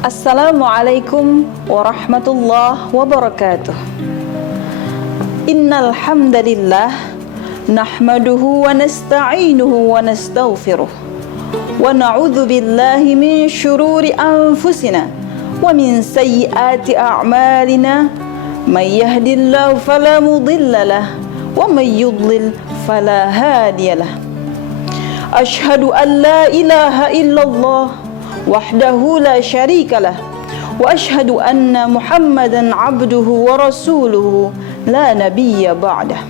Assalamualaikum warahmatullahi wabarakatuh. Innal hamdalillah nahmaduhu wa nasta'inuhu wa nastaghfiruh wa na'udzu billahi min syururi anfusina wa min sayyiati a'malina may yahdihillahu fala mudilla lahu wa may yudlil fala hadiyalah. Asyhadu an la ilaha illallah wahdahu la syarikalah wa asyhadu anna Muhammadan abduhu wa rasuluhu la nabiyya ba'dah.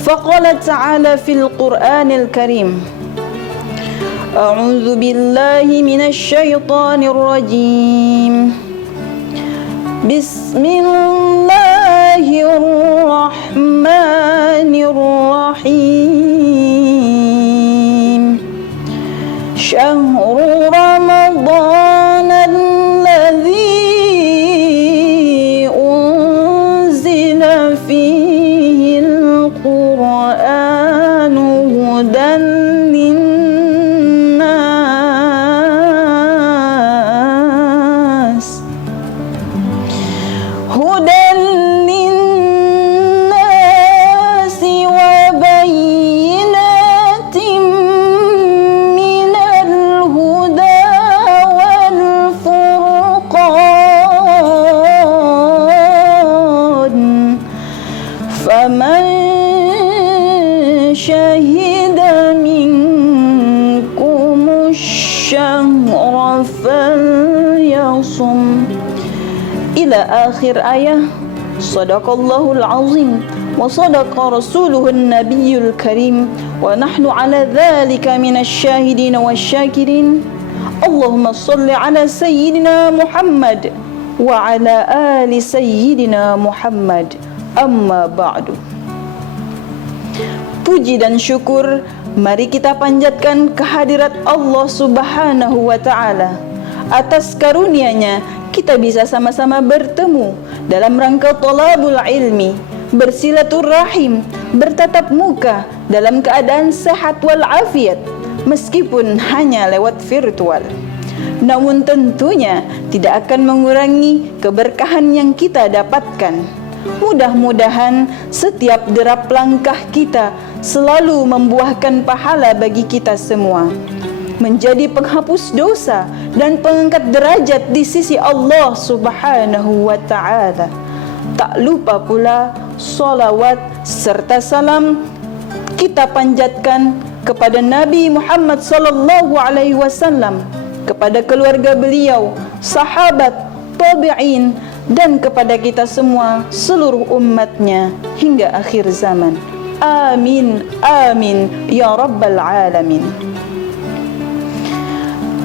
Faqala ta'ala fil Qur'anil Karim, a'udzu billahi minasy syaithanir rajim. Bismillahirrahmanirrahim. Syahrul Ramadan alladzi unzila fihi al-Qur'anu hudan linnas wa bayyinatin minal huda wal furqan faman syahida minkumus syahra falyasum ila akhir ayah. Sadaqallahul azim wa sadaqa rasuluhun nabiyyul karim wa nahnu ala dhalika minasy syahidin wasyakirin. Allahumma shalli ala sayyidina Muhammad wa ala ali sayyidina Muhammad. Amma ba'du. Puji dan syukur mari kita panjatkan kehadirat Allah Subhanahu wa ta'ala. Atas karunia-Nya kita bisa sama-sama bertemu dalam rangka thalabul ilmi, bersilaturahim, bertatap muka dalam keadaan sehat walafiat meskipun hanya lewat virtual. Namun tentunya tidak akan mengurangi keberkahan yang kita dapatkan. Mudah-mudahan setiap derap langkah kita selalu membuahkan pahala bagi kita semua, menjadi penghapus dosa dan pengangkat derajat di sisi Allah Subhanahu wa ta'ala. Tak lupa pula salawat serta salam kita panjatkan kepada Nabi Muhammad sallallahu alaihi wasallam, kepada keluarga beliau, sahabat, tabi'in, dan kepada kita semua seluruh umatnya hingga akhir zaman. Amin, amin, ya rabbal alamin.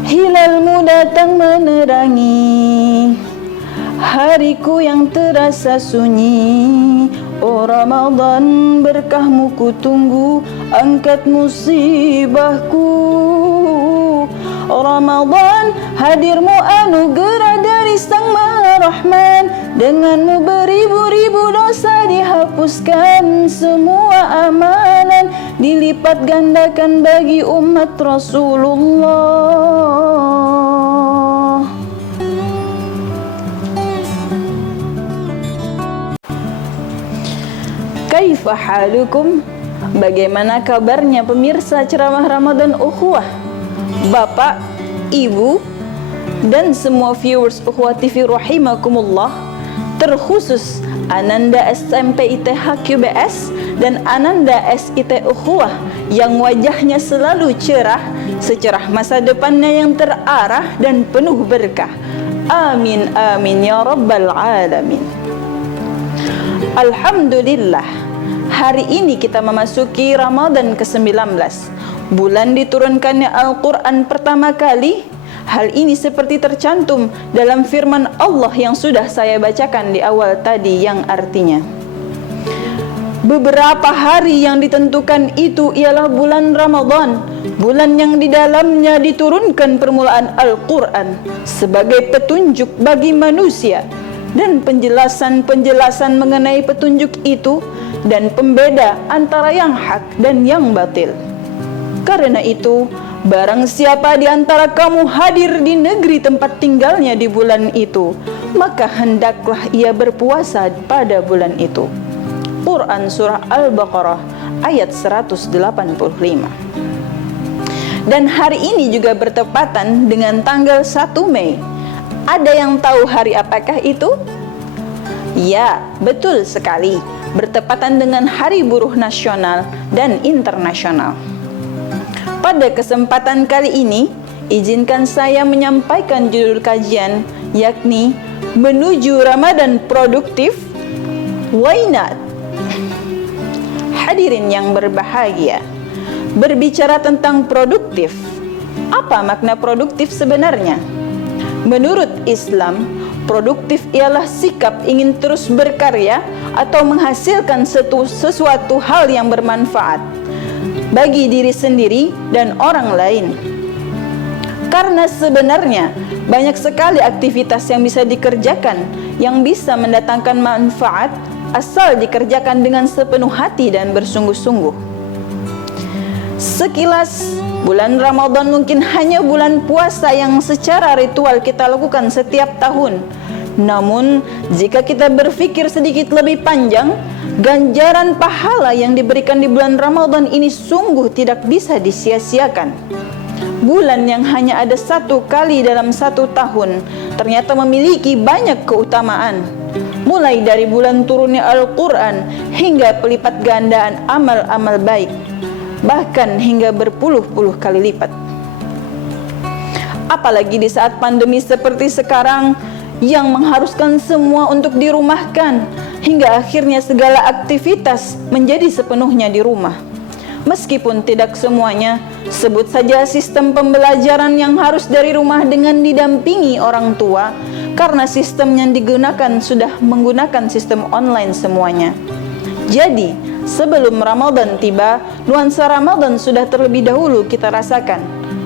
Hilalmu datang menerangi hariku yang terasa sunyi. Oh Ramadan, berkahmu ku tunggu, angkat musibahku. Oh Ramadan, hadirmu anugerah dari Sang Maha Rahman. Denganmu beribu-ribu dosa dihapuskan, semua amalan dilipat gandakan bagi umat Rasulullah. Kaifa halukum? Bagaimana kabarnya pemirsa ceramah Ramadan Ukhuwah? Bapak, Ibu, dan semua viewers Ukhuwah TV rahimakumullah, terkhusus Ananda SMP ITH QBS dan Ananda SIT Ukhuwah yang wajahnya selalu cerah, secerah masa depannya yang terarah dan penuh berkah. Amin, amin, ya rabbal alamin. Alhamdulillah, hari ini kita memasuki Ramadan ke-19, bulan diturunkannya Al-Quran pertama kali. Hal ini seperti tercantum dalam firman Allah yang sudah saya bacakan di awal tadi, yang artinya beberapa hari yang ditentukan itu ialah bulan Ramadan, bulan yang di dalamnya diturunkan permulaan Al-Quran sebagai petunjuk bagi manusia dan penjelasan-penjelasan mengenai petunjuk itu dan pembeda antara yang hak dan yang batil. Karena itu, Barang siapa di antara kamu hadir di negeri tempat tinggalnya di bulan itu, maka hendaklah ia berpuasa pada bulan itu. Quran Surah Al-Baqarah ayat 185. Dan hari ini juga bertepatan dengan tanggal 1 Mei. Ada yang tahu hari apakah itu? Ya, betul sekali. Bertepatan dengan Hari Buruh Nasional dan Internasional. Pada kesempatan kali ini, izinkan saya menyampaikan judul kajian, yakni Menuju Ramadan Produktif, Why Not? Hadirin yang berbahagia, berbicara tentang produktif, apa makna produktif sebenarnya? Menurut Islam, produktif ialah sikap ingin terus berkarya atau menghasilkan sesuatu hal yang bermanfaat bagi diri sendiri dan orang lain. Karena sebenarnya banyak sekali aktivitas yang bisa dikerjakan yang bisa mendatangkan manfaat asal dikerjakan dengan sepenuh hati dan bersungguh-sungguh. Sekilas, bulan Ramadan mungkin hanya bulan puasa yang secara ritual kita lakukan setiap tahun. Namun, jika kita berpikir sedikit lebih panjang, ganjaran pahala yang diberikan di bulan Ramadan ini sungguh tidak bisa disia-siakan. Bulan yang hanya ada satu kali dalam satu tahun ternyata memiliki banyak keutamaan. Mulai dari bulan turunnya Al-Quran hingga pelipat gandaan amal-amal baik, bahkan hingga berpuluh-puluh kali lipat. Apalagi di saat pandemi seperti sekarang yang mengharuskan semua untuk dirumahkan, hingga akhirnya segala aktivitas menjadi sepenuhnya di rumah. Meskipun tidak semuanya, sebut saja sistem pembelajaran yang harus dari rumah dengan didampingi orang tua, karena sistem yang digunakan sudah menggunakan sistem online semuanya. Jadi, sebelum Ramadan tiba, nuansa Ramadan sudah terlebih dahulu kita rasakan,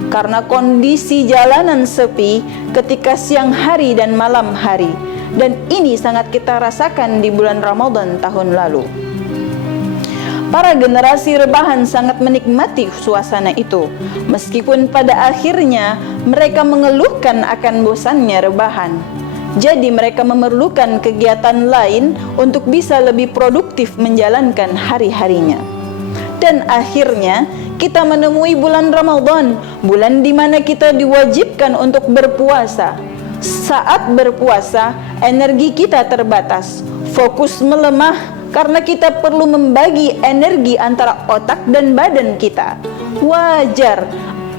karena kondisi jalanan sepi ketika siang hari dan malam hari, dan ini sangat kita rasakan di bulan Ramadan tahun lalu. Para generasi rebahan sangat menikmati suasana itu, meskipun pada akhirnya mereka mengeluhkan akan bosannya rebahan. Jadi mereka memerlukan kegiatan lain untuk bisa lebih produktif menjalankan hari-harinya. Dan akhirnya kita menemui bulan Ramadan, bulan di mana kita diwajibkan untuk berpuasa. Saat berpuasa, energi kita terbatas, fokus melemah karena kita perlu membagi energi antara otak dan badan kita. Wajar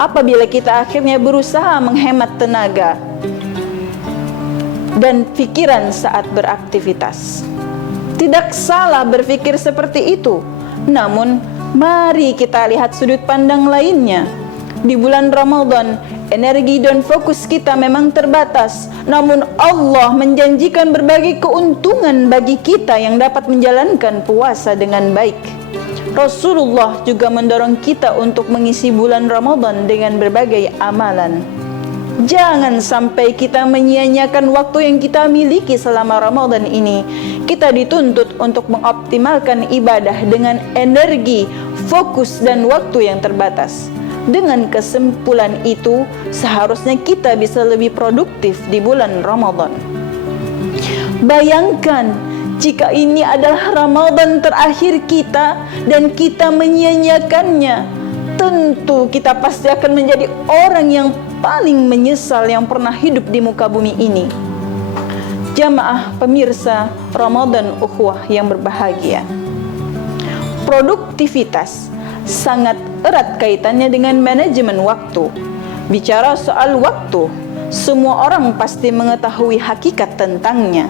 apabila kita akhirnya berusaha menghemat tenaga dan pikiran saat beraktivitas. Tidak salah berpikir seperti itu, namun mari kita lihat sudut pandang lainnya. Di bulan Ramadan, energi dan fokus kita memang terbatas, namun Allah menjanjikan berbagai keuntungan bagi kita yang dapat menjalankan puasa dengan baik. Rasulullah juga mendorong kita untuk mengisi bulan Ramadan dengan berbagai amalan. Jangan sampai kita menyia-nyiakan waktu yang kita miliki selama Ramadan ini. Kita dituntut untuk mengoptimalkan ibadah dengan energi, fokus, dan waktu yang terbatas. Dengan kesimpulan itu, seharusnya kita bisa lebih produktif di bulan Ramadan. Bayangkan jika ini adalah Ramadan terakhir kita dan kita menyia-nyiakannya. Tentu kita pasti akan menjadi orang yang paling menyesal yang pernah hidup di muka bumi ini. Jamaah pemirsa Ramadan Ukhuwah yang berbahagia, produktivitas sangat erat kaitannya dengan manajemen waktu. Bicara soal waktu, semua orang pasti mengetahui hakikat tentangnya.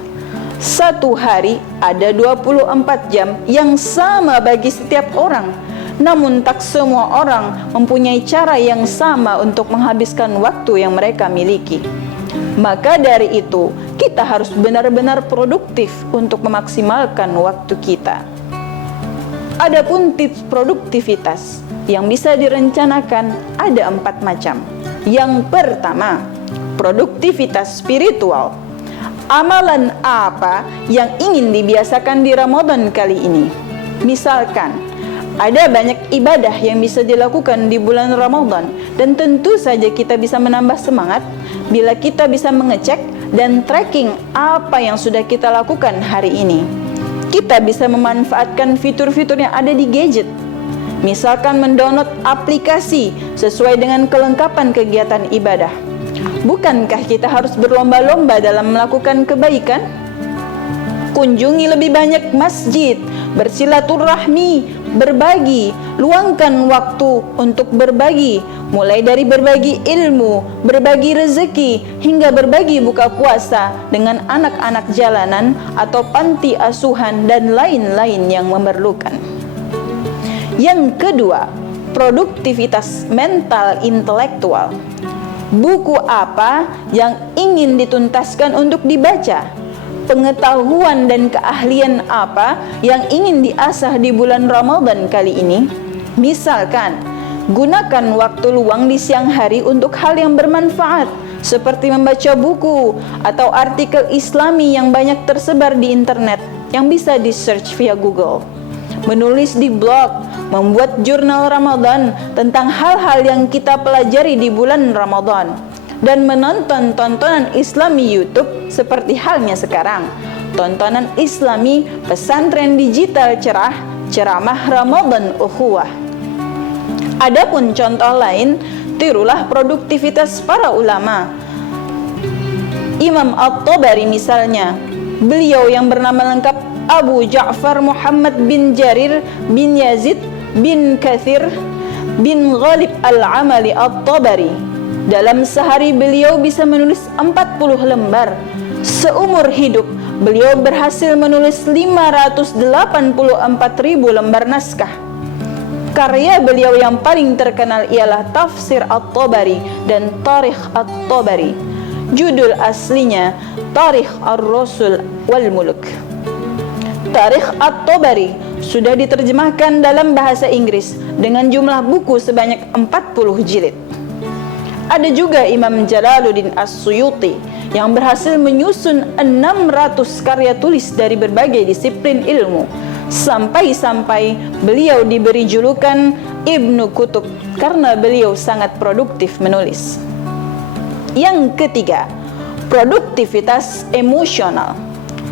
Satu hari ada 24 jam yang sama bagi setiap orang. Namun tak semua orang mempunyai cara yang sama untuk menghabiskan waktu yang mereka miliki. Maka dari itu, kita harus benar-benar produktif untuk memaksimalkan waktu kita. Adapun tips produktivitas yang bisa direncanakan ada 4 macam. Yang pertama, produktivitas spiritual. Amalan apa yang ingin dibiasakan di Ramadan kali ini? Misalkan, ada banyak ibadah yang bisa dilakukan di bulan Ramadan, Dan tentu saja kita bisa menambah semangat bila kita bisa mengecek dan tracking apa yang sudah kita lakukan hari ini. Kita bisa memanfaatkan fitur-fitur yang ada di gadget. Misalkan mendownload aplikasi sesuai dengan kelengkapan kegiatan ibadah. Bukankah kita harus berlomba-lomba dalam melakukan kebaikan? Kunjungi lebih banyak masjid, bersilaturahmi, berbagi, luangkan waktu untuk berbagi, mulai dari berbagi ilmu, berbagi rezeki, hingga berbagi buka puasa dengan anak-anak jalanan atau panti asuhan dan lain-lain yang memerlukan. Yang kedua, produktivitas mental intelektual. Buku apa yang ingin dituntaskan untuk dibaca? Pengetahuan dan keahlian apa yang ingin diasah di bulan Ramadan kali ini? Misalkan, gunakan waktu luang di siang hari untuk hal yang bermanfaat, seperti membaca buku atau artikel Islami yang banyak tersebar di internet yang bisa di-search via Google. Menulis di blog, membuat jurnal Ramadan tentang hal-hal yang kita pelajari di bulan Ramadan, dan menonton tontonan Islami YouTube seperti halnya sekarang, tontonan Islami pesantren digital cerah, ceramah Ramadan ukhuwah. Adapun contoh lain, tirulah produktivitas para ulama. Imam At-Tabari misalnya, beliau yang bernama lengkap Abu Ja'far Muhammad bin Jarir bin Yazid bin Kathir bin Ghalib Al-Amali At-Tabari. Dalam sehari beliau bisa menulis 40 lembar. Seumur hidup beliau berhasil menulis 584.000 lembar naskah. Karya beliau yang paling terkenal ialah Tafsir At-Tabari dan Tarikh At-Tabari. Judul aslinya Tarikh Ar-Rasul wal Muluk. Tarikh At-Tabari sudah diterjemahkan dalam bahasa Inggris dengan jumlah buku sebanyak 40 jilid. Ada juga Imam Jalaluddin As-Suyuti yang berhasil menyusun 600 karya tulis dari berbagai disiplin ilmu, sampai-sampai beliau diberi julukan Ibnu Kutub karena beliau sangat produktif menulis. Yang ketiga, produktivitas emosional.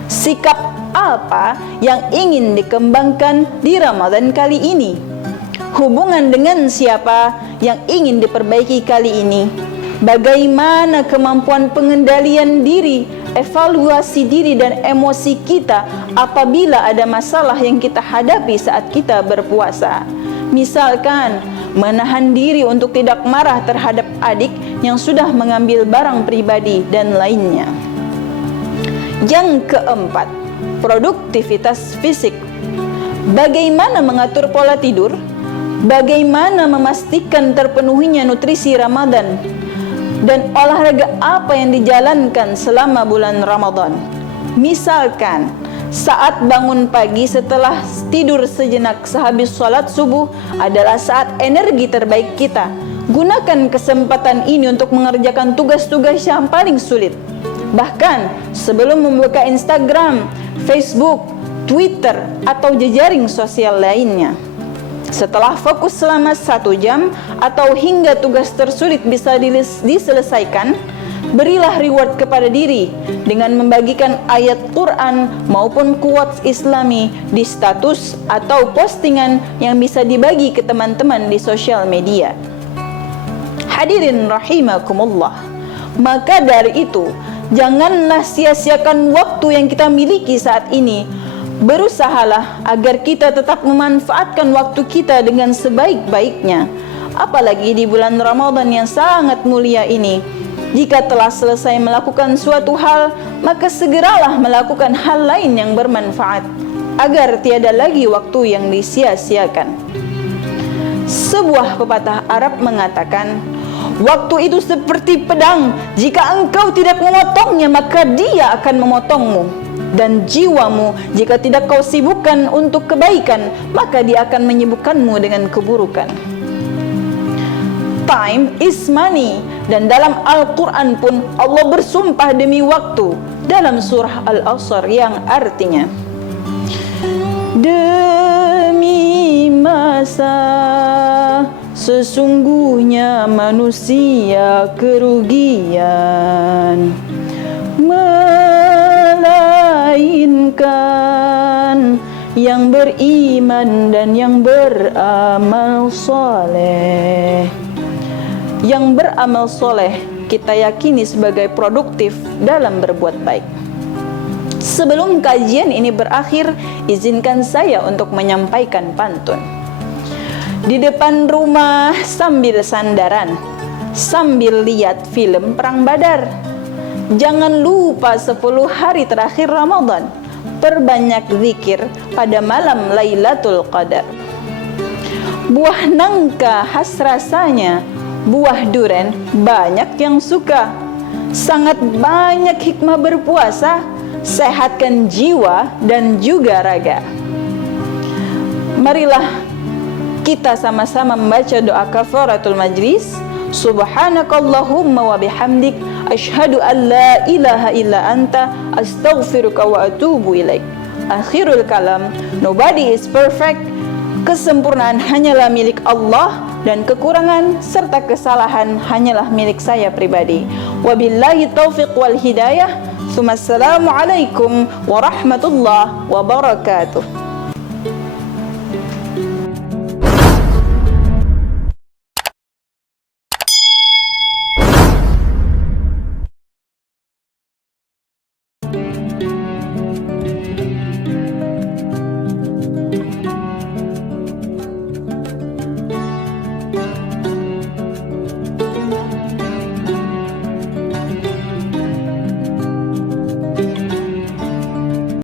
Sikap apa yang ingin dikembangkan di Ramadan kali ini? Hubungan dengan siapa yang ingin diperbaiki kali ini? Bagaimana kemampuan pengendalian diri, evaluasi diri dan emosi kita apabila ada masalah yang kita hadapi saat kita berpuasa? Misalkan, menahan diri untuk tidak marah terhadap adik yang sudah mengambil barang pribadi dan lainnya. Yang keempat, produktivitas fisik. Bagaimana mengatur pola tidur? Bagaimana memastikan terpenuhinya nutrisi Ramadan? Dan olahraga apa yang dijalankan selama bulan Ramadan? Misalkan, saat bangun pagi setelah tidur sejenak sehabis sholat subuh adalah saat energi terbaik kita. Gunakan kesempatan ini untuk mengerjakan tugas-tugas yang paling sulit. Bahkan sebelum membuka Instagram, Facebook, Twitter, atau jejaring sosial lainnya. Setelah fokus selama 1 jam atau hingga tugas tersulit bisa diselesaikan, berilah reward kepada diri dengan membagikan ayat Quran maupun quotes Islami di status atau postingan yang bisa dibagi ke teman-teman di sosial media. Hadirin rahimakumullah, maka dari itu, janganlah sia-siakan waktu yang kita miliki saat ini. Berusahalah agar kita tetap memanfaatkan waktu kita dengan sebaik-baiknya. Apalagi di bulan Ramadan yang sangat mulia ini. Jika telah selesai melakukan suatu hal, maka segeralah melakukan hal lain yang bermanfaat, agar tiada lagi waktu yang disia-siakan. Sebuah pepatah Arab mengatakan, waktu itu seperti pedang, jika engkau tidak memotongnya maka dia akan memotongmu. Dan jiwamu jika tidak kau sibukkan untuk kebaikan, maka dia akan menyibukkanmu dengan keburukan. Time is money. Dan dalam Al-Quran pun Allah bersumpah demi waktu dalam surah Al-Asr yang artinya, demi masa sesungguhnya manusia kerugian, melainkan yang beriman dan yang beramal soleh. Yang beramal soleh kita yakini sebagai produktif dalam berbuat baik. Sebelum kajian ini berakhir, izinkan saya untuk menyampaikan pantun. Di depan rumah sambil sandaran, sambil lihat film Perang Badar. Jangan lupa 10 hari terakhir Ramadan, perbanyak zikir pada malam Lailatul Qadar. Buah nangka khas rasanya, buah duren banyak yang suka. Sangat banyak hikmah berpuasa, sehatkan jiwa dan juga raga. Marilah kita sama-sama membaca doa kafaratul majlis. Subhanakallahumma wa bihamdik, asyhadu an la ilaha illa anta, astaghfiruka wa atubu ilaik. Akhirul kalam, nobody is perfect. Kesempurnaan hanyalah milik Allah dan kekurangan serta kesalahan hanyalah milik saya pribadi. Wabillahi taufiq wal hidayah. Assalamualaikum warahmatullahi wabarakatuh.